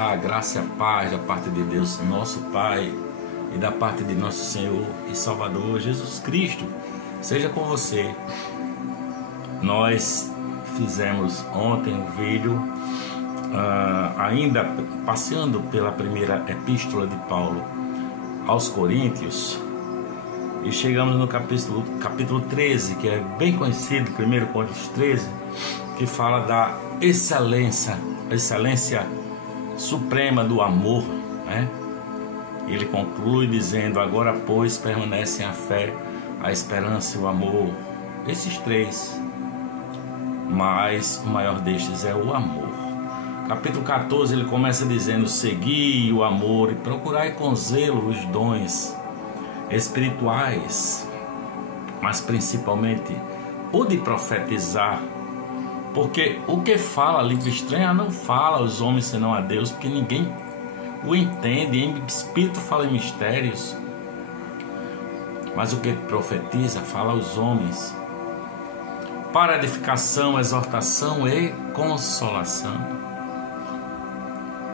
Olá, graça e a paz da parte de Deus, nosso Pai, e da parte de nosso Senhor e Salvador Jesus Cristo, seja com você. Nós fizemos ontem um vídeo, ainda passeando pela primeira epístola de Paulo aos Coríntios, e chegamos no capítulo 13, que é bem conhecido, 1 Coríntios 13, que fala da excelência suprema do amor, né? Ele conclui dizendo: agora pois permanecem a fé, a esperança e o amor, esses três, mas o maior destes é o amor. Capítulo 14 ele começa dizendo: segui o amor e procurai com zelo os dons espirituais, mas principalmente o de profetizar, porque o que fala a língua estranha não fala aos homens senão a Deus, porque ninguém o entende. Em espírito fala em mistérios, mas o que profetiza fala aos homens para edificação, exortação e consolação.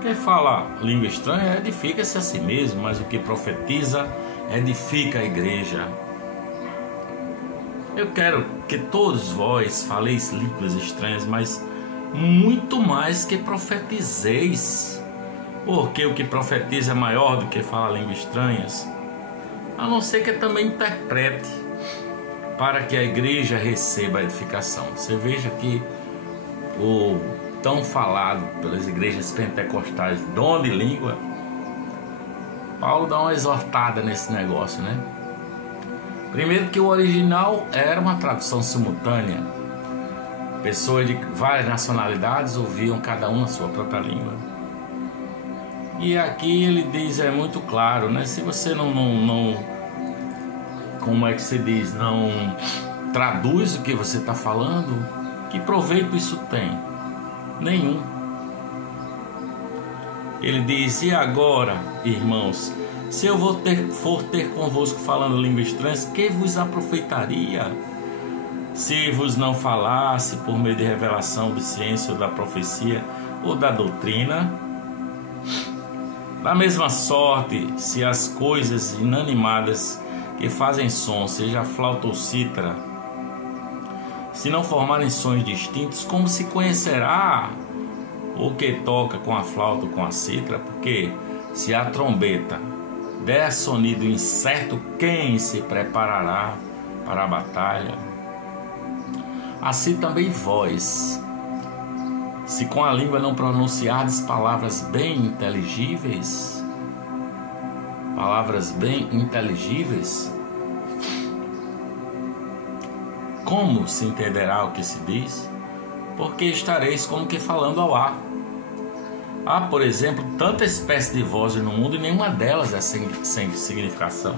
Quem fala língua estranha edifica-se a si mesmo, mas o que profetiza edifica a igreja. Eu quero que todos vós faleis línguas estranhas, mas muito mais que profetizeis, porque o que profetiza é maior do que fala línguas estranhas, a não ser que também interprete, para que a igreja receba a edificação. Você veja que o tão falado pelas igrejas pentecostais dom de língua, Paulo dá uma exortada nesse negócio, né? Primeiro que o original era uma tradução simultânea. Pessoas de várias nacionalidades ouviam cada um a sua própria língua. E aqui ele diz, é muito claro, né? Se você não como é que se diz, não traduz o que você está falando, que proveito isso tem? Nenhum. Ele diz: e agora, irmãos, se eu for ter convosco falando língua estranha, que vos aproveitaria? Se vos não falasse por meio de revelação, de ciência ou da profecia ou da doutrina? Da mesma sorte, se as coisas inanimadas que fazem som, seja flauta ou cítara, se não formarem sons distintos, como se conhecerá o que toca com a flauta ou com a cítara? Porque se a trombeta der sonido incerto, quem se preparará para a batalha? Assim também vós, se com a língua não pronunciardes palavras bem inteligíveis, como se entenderá o que se diz? Porque estareis como que falando ao ar. Há, por exemplo, tanta espécie de vozes no mundo e nenhuma delas é sem significação.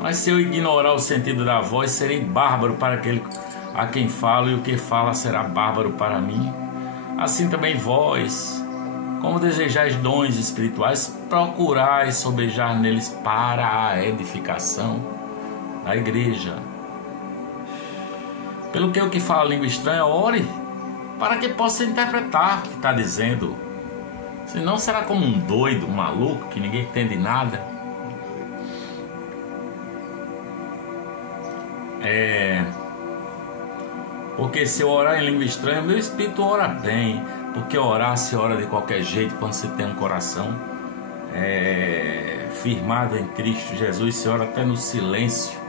Mas se eu ignorar o sentido da voz, serei bárbaro para aquele a quem falo, e o que fala será bárbaro para mim. Assim também vós, como desejais dons espirituais, procurai sobejar neles para a edificação da igreja. Pelo que o que fala língua estranha, ore para que possa interpretar o que está dizendo. Senão será como um doido, um maluco, que ninguém entende nada. Porque se eu orar em língua estranha, meu espírito ora bem. Porque orar se ora de qualquer jeito quando você tem um coração firmado em Cristo Jesus. Se ora até no silêncio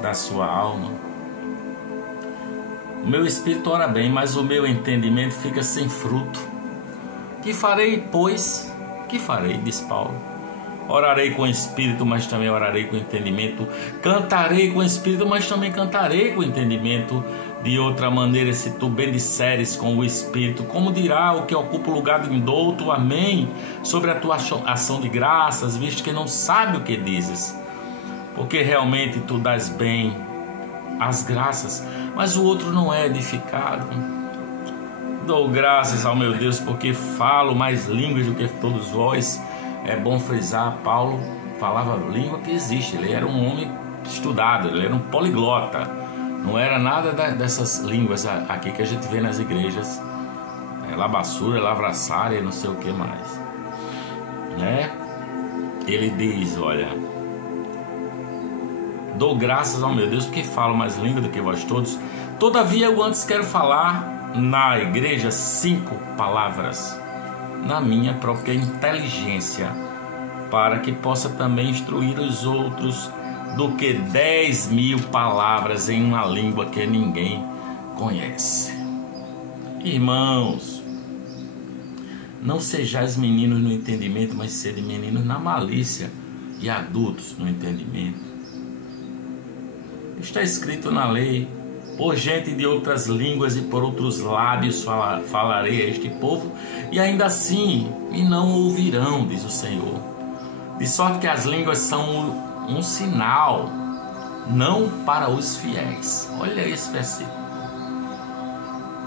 da sua alma. O meu espírito ora bem, mas o meu entendimento fica sem fruto. Que farei, pois? Que farei, diz Paulo. Orarei com o espírito, mas também orarei com o entendimento. Cantarei com o espírito, mas também cantarei com o entendimento. De outra maneira, se tu bendisseres com o espírito, como dirá o que ocupa o lugar do indouto, amém, sobre a tua ação de graças, visto que não sabe o que dizes. Porque realmente tu dás bem as graças, mas o outro não é edificado. Dou graças ao meu Deus, porque falo mais línguas do que todos vós. É bom frisar, Paulo falava língua que existe. Ele era um homem estudado, ele era um poliglota. Não era nada dessas línguas aqui que a gente vê nas igrejas labassura, lavraçária, não sei o que mais, né? Ele diz, olha, dou graças ao meu Deus porque falo mais língua do que vós todos. Todavia eu antes quero falar na igreja 5 palavras na minha própria inteligência, para que possa também instruir os outros, do que 10.000 palavras em uma língua que ninguém conhece. Irmãos, não sejais meninos no entendimento, mas sede meninos na malícia, e adultos no entendimento. Está escrito na lei: por gente de outras línguas e por outros lábios falarei a este povo, e ainda assim me não ouvirão, diz o Senhor. De sorte que as línguas são um sinal, não para os fiéis. Olha esse versículo.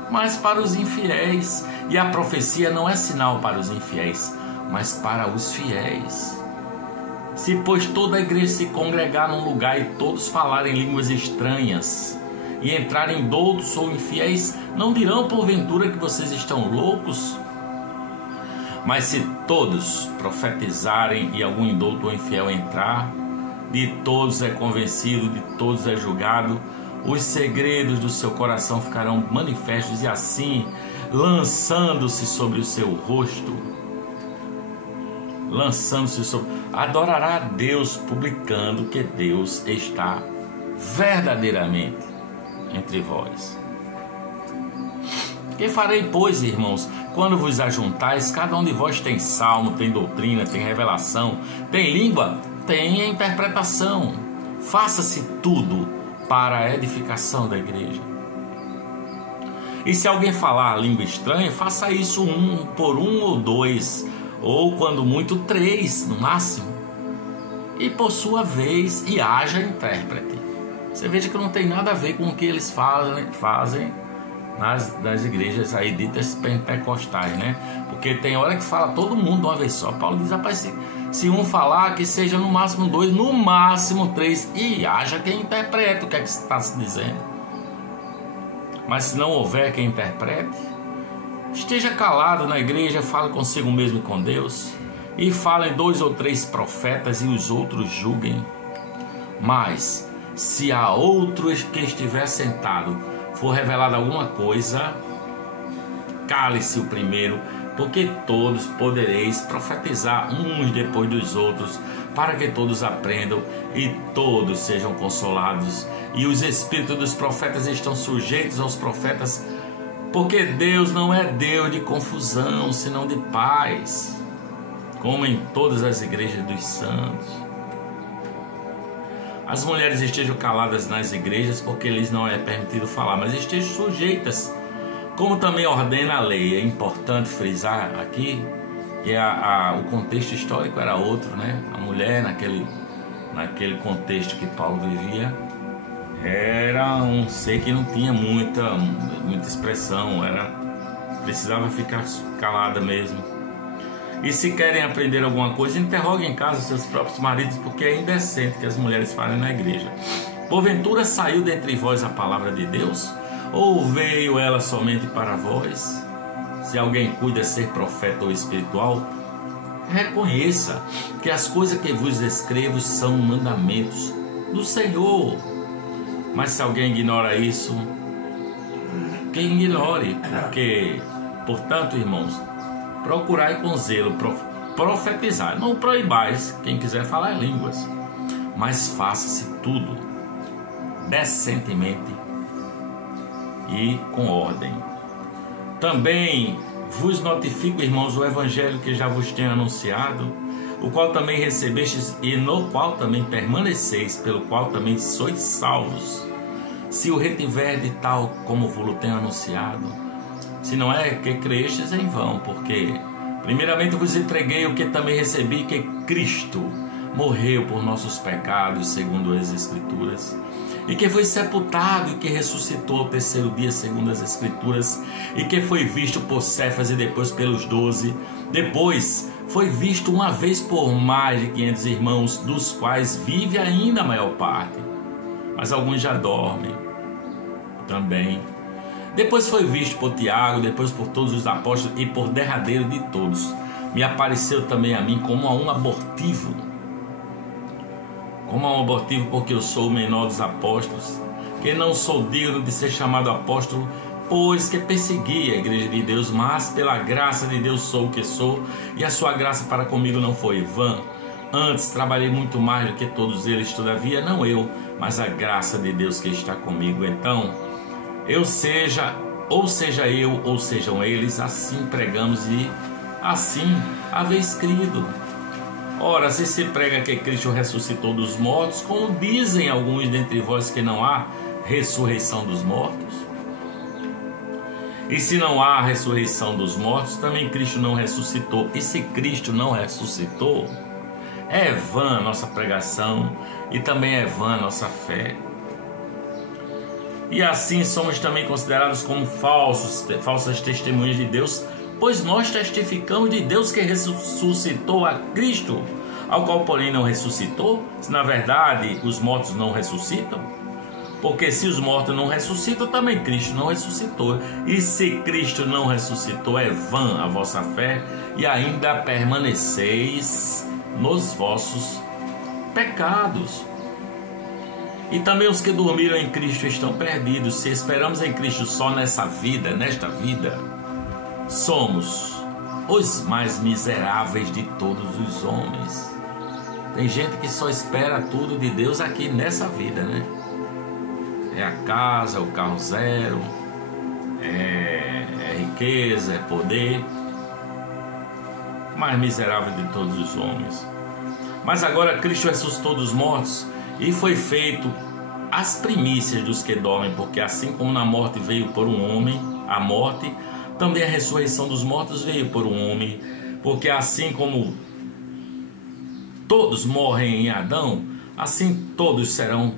Mas para os infiéis. E a profecia não é sinal para os infiéis, mas para os fiéis. Se, pois, toda a igreja se congregar num lugar e todos falarem línguas estranhas, e entrarem doutos ou infiéis, não dirão porventura que vocês estão loucos? Mas se todos profetizarem e algum indouto ou infiel entrar, de todos é convencido, de todos é julgado, os segredos do seu coração ficarão manifestos, e assim, lançando-se sobre o seu rosto, adorará a Deus, publicando que Deus está verdadeiramente entre vós. Que farei, pois, irmãos, quando vos ajuntais? Cada um de vós tem salmo, tem doutrina, tem revelação, tem língua, tem interpretação. Faça-se tudo para a edificação da igreja. E se alguém falar língua estranha, faça isso por um ou dois, ou quando muito 3 no máximo, e por sua vez, e haja intérprete. Você veja que não tem nada a ver com o que eles fazem nas igrejas aí ditas pentecostais, né? Porque tem hora que fala todo mundo de uma vez só. Paulo diz, rapaz, se um falar, que seja no máximo 2, no máximo 3, e haja quem interprete o que é que está se dizendo. Mas se não houver quem interprete, esteja calado na igreja, fale consigo mesmo e com Deus, e falem 2 ou 3 profetas, e os outros julguem. Mas se a outro que estiver sentado for revelada alguma coisa, cale-se o primeiro, porque todos podereis profetizar uns depois dos outros, para que todos aprendam e todos sejam consolados. E os espíritos dos profetas estão sujeitos aos profetas, porque Deus não é Deus de confusão, senão de paz, como em todas as igrejas dos santos. As mulheres estejam caladas nas igrejas, porque lhes não é permitido falar, mas estejam sujeitas, como também ordena a lei. É importante frisar aqui que o contexto histórico era outro, né? A mulher naquele contexto que Paulo vivia era um ser que não tinha muita expressão, precisava ficar calada mesmo. E se querem aprender alguma coisa, interroguem em casa seus próprios maridos, porque é indecente que as mulheres falem na igreja. Porventura saiu dentre vós a palavra de Deus? Ou veio ela somente para vós? Se alguém cuida ser profeta ou espiritual, reconheça que as coisas que vos escrevo são mandamentos do Senhor. Mas se alguém ignora isso, que ignore, porque, portanto, irmãos, procurai com zelo profetizar. Não proibais quem quiser falar línguas, mas faça-se tudo decentemente e com ordem. Também vos notifico, irmãos, o evangelho que já vos tenho anunciado, o qual também recebestes e no qual também permaneceis, pelo qual também sois salvos, se o retiverdes tal como vos tenho anunciado. Se não é que creestes em vão, porque primeiramente vos entreguei o que também recebi, que Cristo morreu por nossos pecados, segundo as Escrituras, e que foi sepultado e que ressuscitou ao 3º dia, segundo as Escrituras, e que foi visto por Cefas e depois pelos 12, depois foi visto uma vez por mais de 500 irmãos, dos quais vive ainda a maior parte, mas alguns já dormem também. Depois foi visto por Tiago, depois por todos os apóstolos e por derradeiro de todos. Me apareceu também a mim como a um abortivo. Como a um abortivo, porque eu sou o menor dos apóstolos, que não sou digno de ser chamado apóstolo, pois que persegui a igreja de Deus, mas pela graça de Deus sou o que sou, e a sua graça para comigo não foi vã. Antes trabalhei muito mais do que todos eles, todavia não eu, mas a graça de Deus que está comigo. Então, ou seja eu, ou sejam eles, assim pregamos e assim haveis crido. Ora, se se prega que Cristo ressuscitou dos mortos, como dizem alguns dentre vós que não há ressurreição dos mortos? E se não há ressurreição dos mortos, também Cristo não ressuscitou. E se Cristo não ressuscitou, é vã a nossa pregação e também é vã a nossa fé. E assim somos também considerados como falsas testemunhas de Deus, pois nós testificamos de Deus que ressuscitou a Cristo, ao qual porém não ressuscitou, se na verdade os mortos não ressuscitam. Porque se os mortos não ressuscitam, também Cristo não ressuscitou. E se Cristo não ressuscitou, é vã a vossa fé, e ainda permaneceis nos vossos pecados. E também os que dormiram em Cristo estão perdidos. Se esperamos em Cristo só nesta vida, somos os mais miseráveis de todos os homens. Tem gente que só espera tudo de Deus aqui nessa vida, né? É a casa, o carro zero, é riqueza, é poder. Mais miserável de todos os homens. Mas agora Cristo ressuscitou dos mortos e foi feito as primícias dos que dormem, porque assim como na morte veio por um homem a morte, também a ressurreição dos mortos veio por um homem, porque assim como todos morrem em Adão, assim todos serão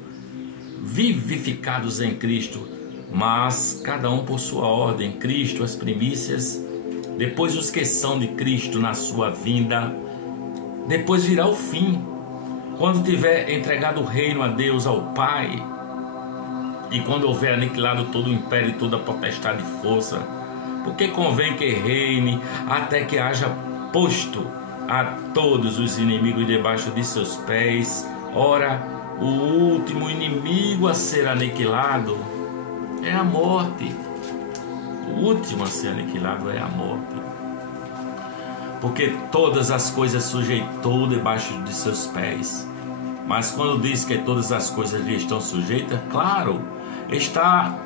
vivificados em Cristo, mas cada um por sua ordem. Cristo as primícias, depois os que são de Cristo na sua vinda, depois virá o fim, quando tiver entregado o reino a Deus, ao Pai, e quando houver aniquilado todo o império e toda a potestade e força, porque convém que reine até que haja posto a todos os inimigos debaixo de seus pés. Ora, o último inimigo a ser aniquilado é a morte. O último a ser aniquilado é a morte. Porque todas as coisas sujeitou debaixo de seus pés. Mas quando diz que todas as coisas lhe estão sujeitas, claro está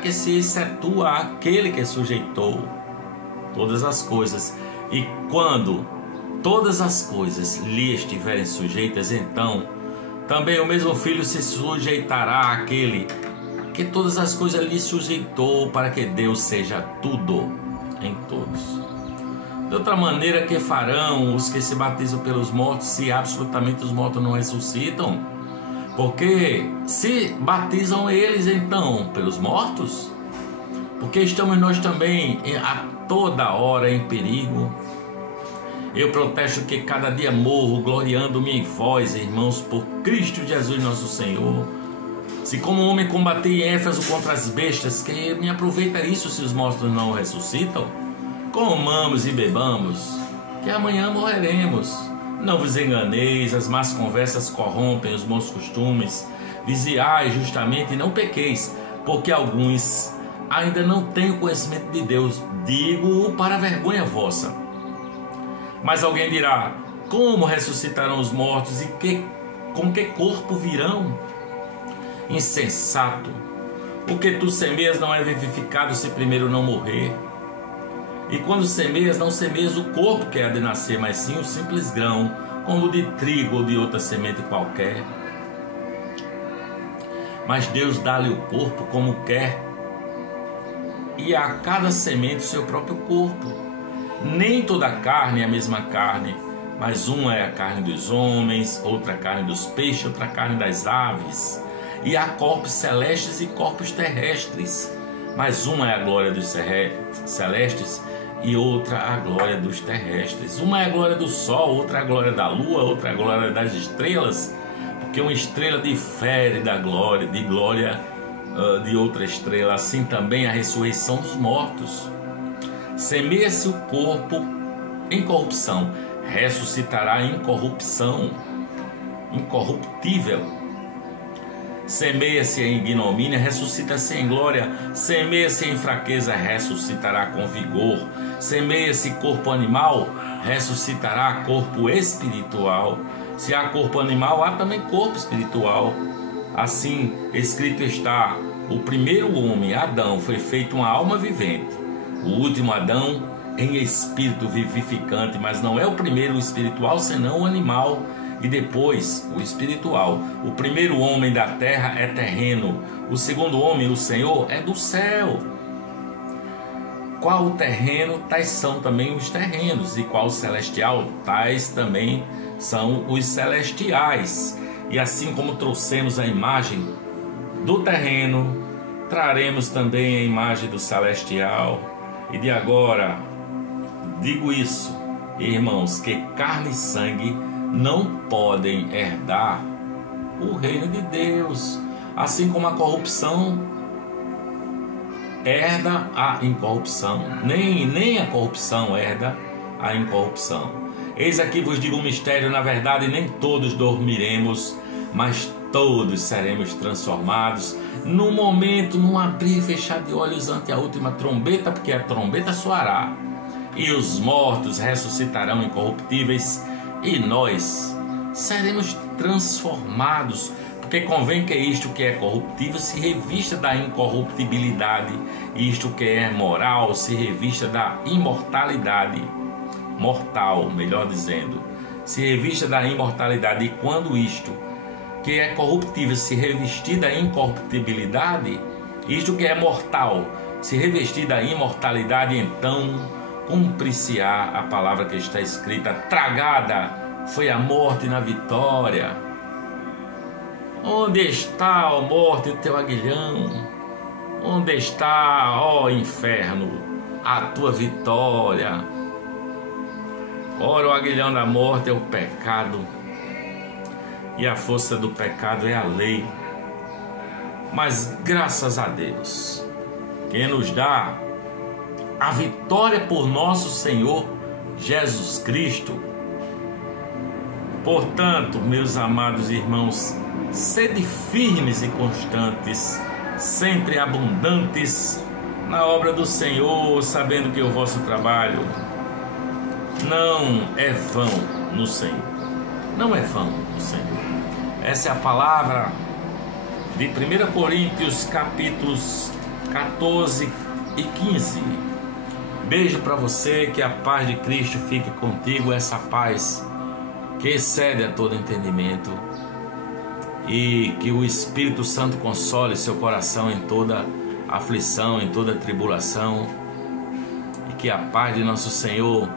que se excetua aquele que sujeitou todas as coisas. E quando todas as coisas lhe estiverem sujeitas, então também o mesmo Filho se sujeitará àquele que todas as coisas lhe sujeitou, para que Deus seja tudo em todos. De outra maneira, que farão os que se batizam pelos mortos, se absolutamente os mortos não ressuscitam? Porque se batizam eles então pelos mortos, porque estamos nós também a toda hora em perigo. Eu protesto que cada dia morro, gloriando-me em vós, irmãos, por Cristo Jesus nosso Senhor. Se como homem combati em Éfeso contra as bestas, que me aproveita isso se os mortos não ressuscitam? Comamos e bebamos, que amanhã morreremos. Não vos enganeis, as más conversas corrompem os bons costumes. Vigiai justamente e não pequeis, porque alguns ainda não têm o conhecimento de Deus. Digo-o para vergonha vossa. Mas alguém dirá: como ressuscitarão os mortos e com que corpo virão? Insensato! O que tu semeias não é vivificado se primeiro não morrer. E quando semeias, não semeias o corpo que há de nascer, mas sim o simples grão, como o de trigo ou de outra semente qualquer. Mas Deus dá-lhe o corpo como quer, e a cada semente o seu próprio corpo. Nem toda a carne é a mesma carne, mas uma é a carne dos homens, outra a carne dos peixes, outra a carne das aves. E há corpos celestes e corpos terrestres, mas uma é a glória dos celestes e outra a glória dos terrestres. Uma é a glória do sol, outra a glória da lua, outra a glória das estrelas, porque uma estrela difere de glória de outra estrela, assim também a ressurreição dos mortos. Semeia-se o corpo em corrupção, ressuscitará em incorrupção, incorruptível. Semeia-se em ignomínia, ressuscita-se em glória. Semeia-se em fraqueza, ressuscitará com vigor. Semeia-se corpo animal, ressuscitará corpo espiritual. Se há corpo animal, há também corpo espiritual. Assim, escrito está: o primeiro homem, Adão, foi feito uma alma vivente. O último Adão, em espírito vivificante, mas não é o primeiro o espiritual, senão o animal, e depois o espiritual. O primeiro homem da terra é terreno, o segundo homem, o Senhor, é do céu. Qual o terreno, tais são também os terrenos, e qual o celestial, tais também são os celestiais. E assim como trouxemos a imagem do terreno, traremos também a imagem do celestial. E de agora, digo isso, irmãos, que carne e sangue não podem herdar o reino de Deus. Assim como a corrupção herda a incorrupção, nem a corrupção herda a incorrupção. Eis aqui vos digo um mistério: na verdade nem todos dormiremos, mas todos seremos transformados num momento, num abrir e fechar de olhos ante a última trombeta, porque a trombeta soará, e os mortos ressuscitarão incorruptíveis, e nós seremos transformados, porque convém que isto que é corruptível se revista da incorruptibilidade, e isto que é moral se revista da imortalidade, mortal, melhor dizendo, se revista da imortalidade. E quando isto que é corruptível se revestir da incorruptibilidade, isto que é mortal se revestir da imortalidade, então cumprir-se-á a palavra que está escrita: tragada foi a morte na vitória. Onde está, ó morte, o teu aguilhão? Onde está, ó inferno, a tua vitória? Ora, o aguilhão da morte é o pecado, e a força do pecado é a lei. Mas graças a Deus, que nos dá a vitória por nosso Senhor Jesus Cristo. Portanto, meus amados irmãos, sede firmes e constantes, sempre abundantes na obra do Senhor, sabendo que o vosso trabalho não é vão no Senhor. Não é vão no Senhor. Essa é a palavra de 1 Coríntios capítulos 14 e 15. Beijo para você, que a paz de Cristo fique contigo, essa paz que excede a todo entendimento, e que o Espírito Santo console seu coração em toda aflição, em toda tribulação, e que a paz de nosso Senhor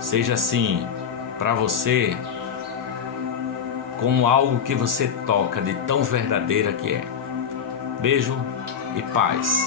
seja assim para você como algo que você toca de tão verdadeira que é. Beijo e paz.